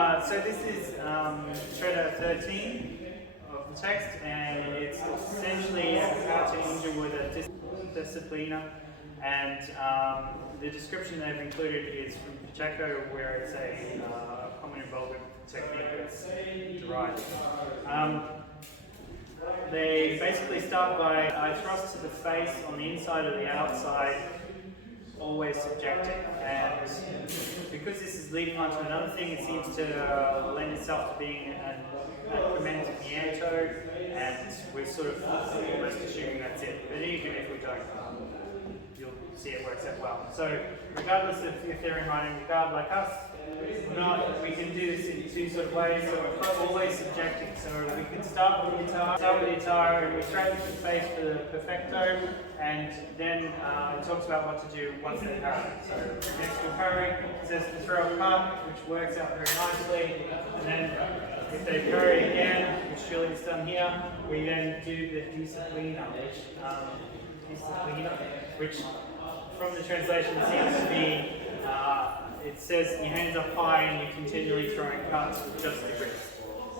So this is Treta 13 of the text, and it's essentially how to injure with a disciplina. And the description they've included is from Pacheco, where it's a common and vulgar technique that's derived. They basically start by a thrust to the face on the inside or the outside, always subjecting, and because this is leading on to another thing, it seems to lend itself to being a commento, and we're sort of almost assuming that's it. But even if we don't, you'll see it works out well. So regardless of if they're in writing regard like us, we can do this in two sort of ways. So we're always subjecting. So we can start with the guitar, and we straighten the face for the perfecto, and then it talks about what to do once they're parried. So next to parry, it says to throw a cut, which works out very nicely, and then if they parry again, which Julian's done here, we then do the disciplina, which from the translation seems to be it says your hands up high and you're continually throwing cuts with just the grip.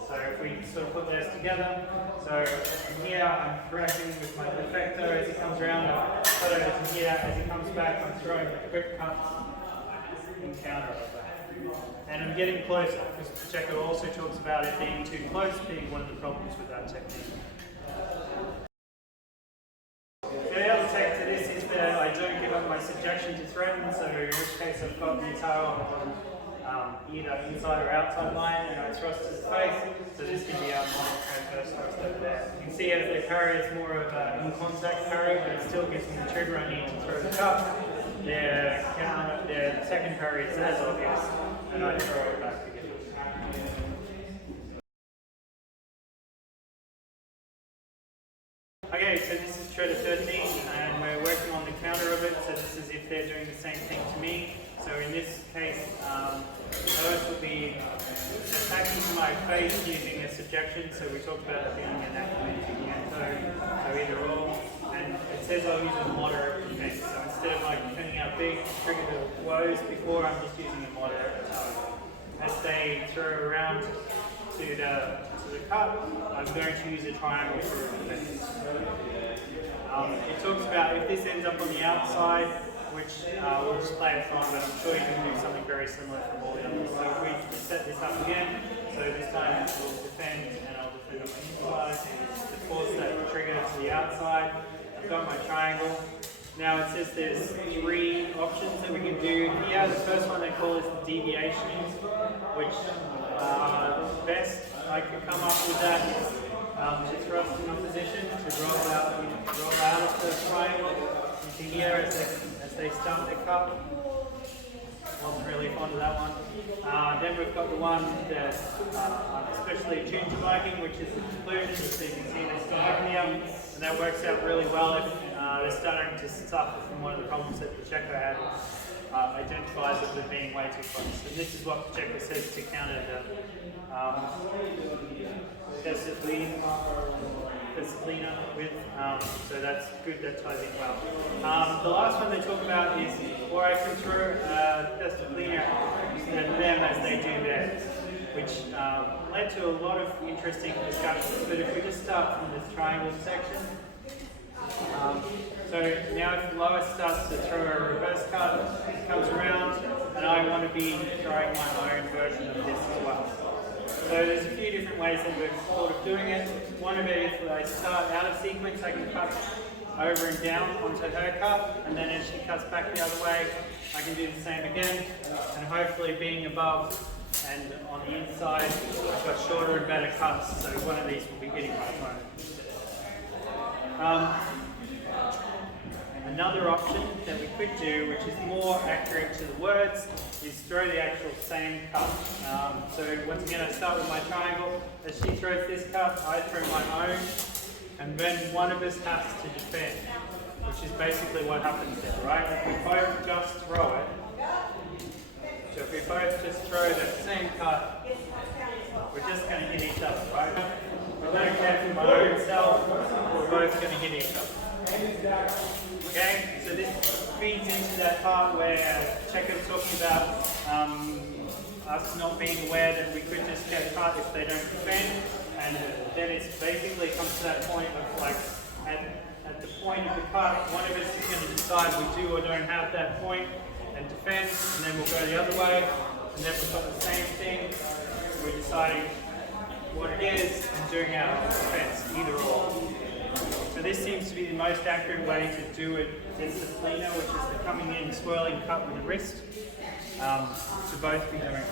So if we sort of put those together, so from here I'm correcting with my perfecto as he comes around, I cut over to here, as he comes back I'm throwing the quick cuts in counter of that. And I'm getting closer, because Pacheco also talks about it being too close being one of the problems with that technique. The other take to this is that I don't give up my subjection to threaten, so in which case I've got the guitar on either inside or outside line, and I thrust to the face, so this can be our first thrust over there. You can see if they parry, it's more of an in-contact parry, but it still gives me the trigger I need to throw the cup. Their second parry is as obvious, and I throw it back again. Okay, so this is Treta 13, and we're working on the counter of it, so this is if they're doing the same thing to me. So in this case, Lois will be attacking to my face using a subjection, so we talked about it being an active so either or, and it says I'll use a moderate defense, so instead of like turning out big, trigger the woes before, I'm just using a moderate. As they throw around to the cut, I'm going to use a triangle for a defense. It talks about if this ends up on the outside, which we'll just play it from, but I'm sure you can do something very similar from all the others. So if we set this up again, so this time we'll defend, and I'll defend on my inside to force that trigger to the outside. I've got my triangle. Now it says there's three options that we can do here. The first one they call is deviations, which best I could come up with that is to thrust in opposition, to roll out of the triangle into here as they start the cup. Wasn't really fond of that one. Then we've got the one that I'm especially attuned to liking, which is the conclusion. So you can see they start here, and that works out really well if they're starting to suffer from one of the problems that Pacheco had. Identifies it with being way too close. And this is what Pacheco says to counter the disciplina with, so that's good, that ties in well. The last one they talk about is, or I can throw disciplina at them as they do theirs, which led to a lot of interesting discussions. But if we just start from this triangle section, so now if Lois starts to throw a reverse cut, it comes around, and I want to be throwing my own version of this as well. So there's a few different ways that we're sort of doing it. One of it is if I start out of sequence, I can cut over and down onto her cut, and then as she cuts back the other way, I can do the same again, and hopefully being above and on the inside, I've got shorter and better cuts, so one of these will be hitting my opponent. Another option that we could do, which is more accurate to the words, is throw the actual same cut. So once again, I start with my triangle. As she throws this cut, I throw my own, and then one of us has to defend, which is basically what happens there, right? If we both just throw it, so if we both just throw the same cut, we're just going to hit each other, right? I don't care for my own self, we're both going to hit each other. Okay, so this feeds into that part where Chekhov's talking about us not being aware that we could just get cut if they don't defend, and then it's basically comes to that point of like, at the point of the cut, one of us is going to decide we do or don't have that point and defend, and then we'll go the other way, and then we've got the same thing, we're deciding what it is and doing our defense, either or. So this seems to be the most accurate way to do it, disciplina, which is the coming in, swirling cut with the wrist, to both be doing.